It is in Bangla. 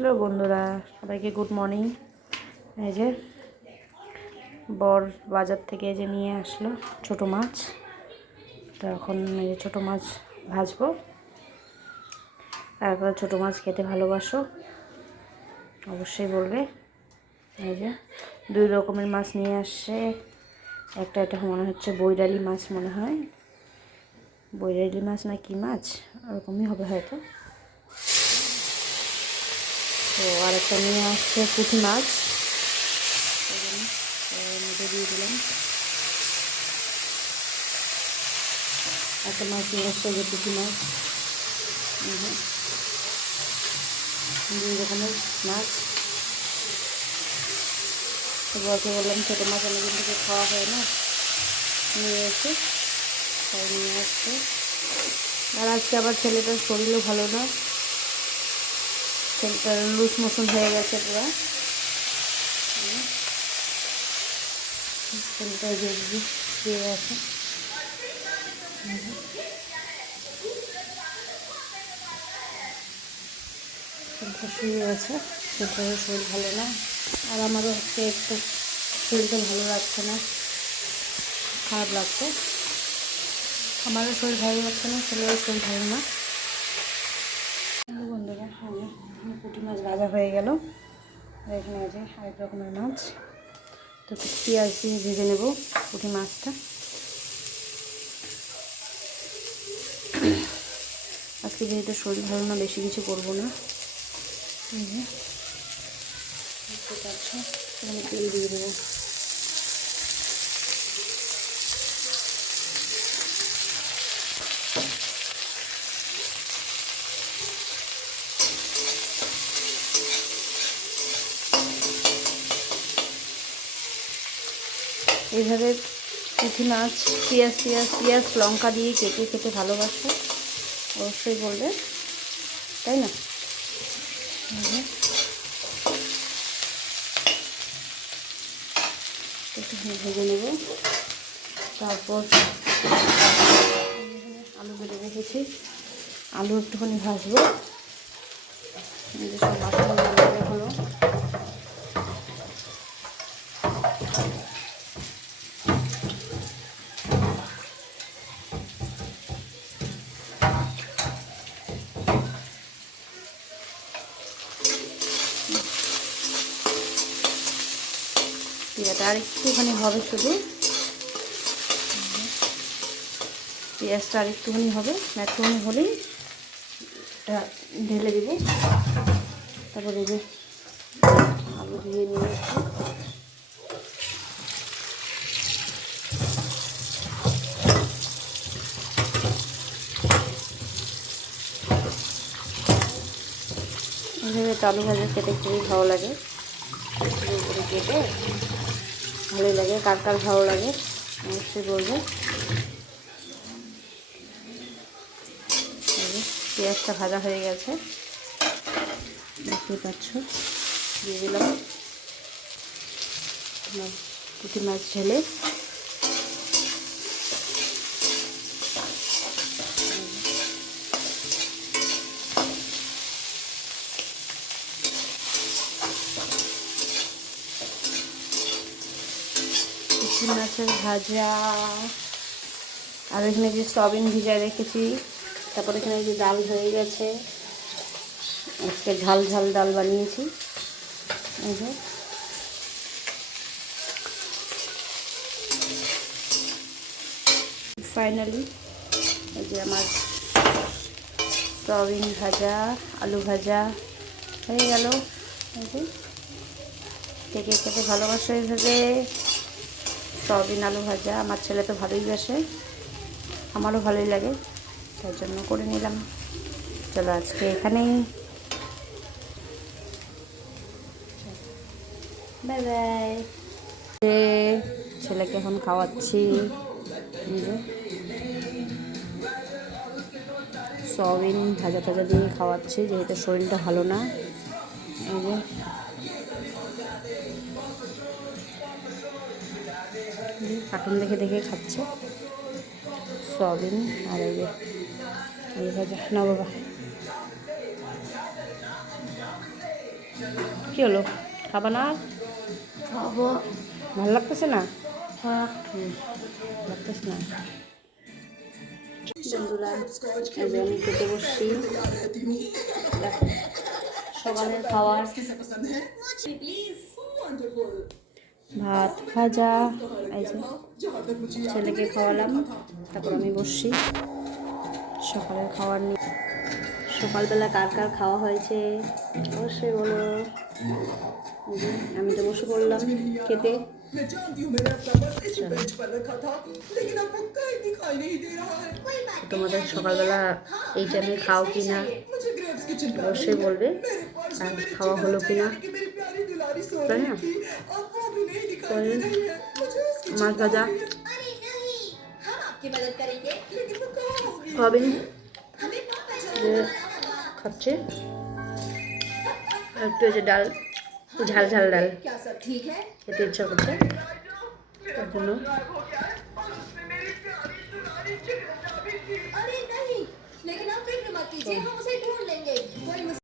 হ্যালো বন্ধুরা, সবাইকে গুড মর্নিং। এই যে বর বাজার থেকে যে নিয়ে আসলো ছোটো মাছ, তো এখন এই যে ছোটো মাছ ভাজবো। তারপর ছোটো মাছ খেতে ভালোবাসো অবশ্যই বলবে। এই যে দুই রকমের মাছ নিয়ে আসছে। এটা মনে হচ্ছে বৈরালি মাছ, মনে হয় বৈরালি মাছ না কি মাছ, ওরকমই হবে হয়তো। তো আরেকটা নিয়ে আসছে পুঁটি মাছ, এর মধ্যে দিয়ে দিলাম। একটা মাছ নিয়ে আসছে যে পুঁটি মাছ, দুই রকমের মাছ। বলতে বললাম ছোটো মাছ অনেকদিন থেকে খাওয়া হয় না, নিয়ে এসে তাই নিয়ে আসছে। আর আজকে আবার ছেলেটার শরীরও ভালো না, ছেলেটার লুজ মোশন হয়ে গেছে পুরো। ছেলেটা শুয়ে আছে, ছেলেটা শুয়ে আছে, ছেলেটারও শরীর ভালো না। আর আমারও হচ্ছে একটু শরীরটা ভালো লাগছে না, খারাপ লাগছে। আমারও শরীর ভালো লাগছে না, ছেলেরও শরীর ভালো না। বন্ধুরা, পুঁটি মাছ ভাজা হয়ে গেল। আর এখানে আছে আরেক রকমের মাছ, তো পেঁয়াজ দিয়ে ভেজে নেব পুঁটি মাছটা। আজকে যেহেতু শরীর ভালো না, বেশি কিছু করবো না। বুঝতে পারছো, এখানে তেল দিয়ে দেবো। এইভাবে পুঁটি মাছ পেঁয়াজ লঙ্কা দিয়ে কেটে খেতে ভালোবাসো অবশ্যই বলবে, তাই না? একটুখানি ভেজে নেব। তারপর আলু কেটে রেখেছি, আলু একটুখানি ভাজবো। সব মশলা হলো। পেঁয়াজটা আর একটুখানি হবে, শুধু পেঁয়াজটা আর একটুখানি হবে, একটুখানি হলেই এটা ঢেলে দিব। তারপরে যে আলু দিয়ে নিয়ে এইভাবে আলু ভাজা খেতে খুবই ভালো লাগে। করে কেটে ভালোই লাগে, কার কার ভালো লাগে অবশ্যই বলবে। পেঁয়াজটা ভাজা হয়ে গেছে, দেখতে পাচ্ছ। দিয়ে দিলাম পুঁটি মাছ ঢেলে। পুঁটি মাছের ভাজা। আর এখানে যে সয়াবিন ভিজায় রেখেছি, তারপর এখানে যে ডাল হয়ে গেছে। আজকে ঝাল ঝাল ডাল বানিয়েছি। এই যে ফাইনালি এই যে আমার সয়াবিন ভাজা, আলু ভাজা হয়ে গেল। এই যে খেতে খেতে ভালোবাসে এইভাবে সয়াবিন আলু ভাজা। আমার ছেলে তো ভালোই বাসে, আমারও ভালোই লাগে, তার জন্য করে নিলাম। চলো আজকে এখানেই, বাই বাই। ছেলেকে এখন খাওয়াচ্ছি সয়াবিন ভাজা ভাজা দিয়ে খাওয়াচ্ছি, যেহেতু শরীরটা ভালো না। এই যে কার্টুন দেখে দেখে খাচ্ছে সয়াবিন। আর এই যে আলু ভাজা। না বাবা, কী হলো, খাবা না? খাবো। ভালো লাগতেছে না? হ্যাঁ। লাগতেছে না। বন্ধুরা, এই যে আমি খেতে বসছি। দেখো, সকালের খাবার ভাত ভাজা, এই যে ছেলেকে খাওয়ালাম, তারপর আমি বসছি সকালের খাবার নিয়ে। সকালবেলা কার কার খাওয়া হয়েছে অবশ্যই বলো। এই যে আমি তো বসে পড়লাম খেতে। मैं जानती हूँ मैंने अपना मन इसी बेंच पर रखा था, लेकिन आपको कहीं दिखाई नहीं दे रहा है। তোমাদের সকালবেলা এই টাইমে খাও কি না मुझे ग्रेप्स की चिंता नहीं অবশ্যই है। বলবে, मेरे पर्स আর में मेरी খাওয়া चिकन হলো अच्छा কি না। यानी कि मेरी प्यारी दुलारी सो তাই रही না? थी, अब वो भी नहीं दिखाई और दे रही है। मुझे उसकी মাছ चिंता ভাজা हो रही है। अरे नहीं, हम आपकी मदद करेंगे। लेकिन वो कहाँ होगी? সয়াবিন हमें पापा যে जरूर बनाना होगा। খাচ্ছে, আর একটু এই যে ডাল, ঝাল ঝাল ডাল क्या सब ठीक है? খেতে ইচ্ছা করছে, তার জন্য। अरे नहीं, लेकिन आप फिक्र मत कीजिए, हम उसे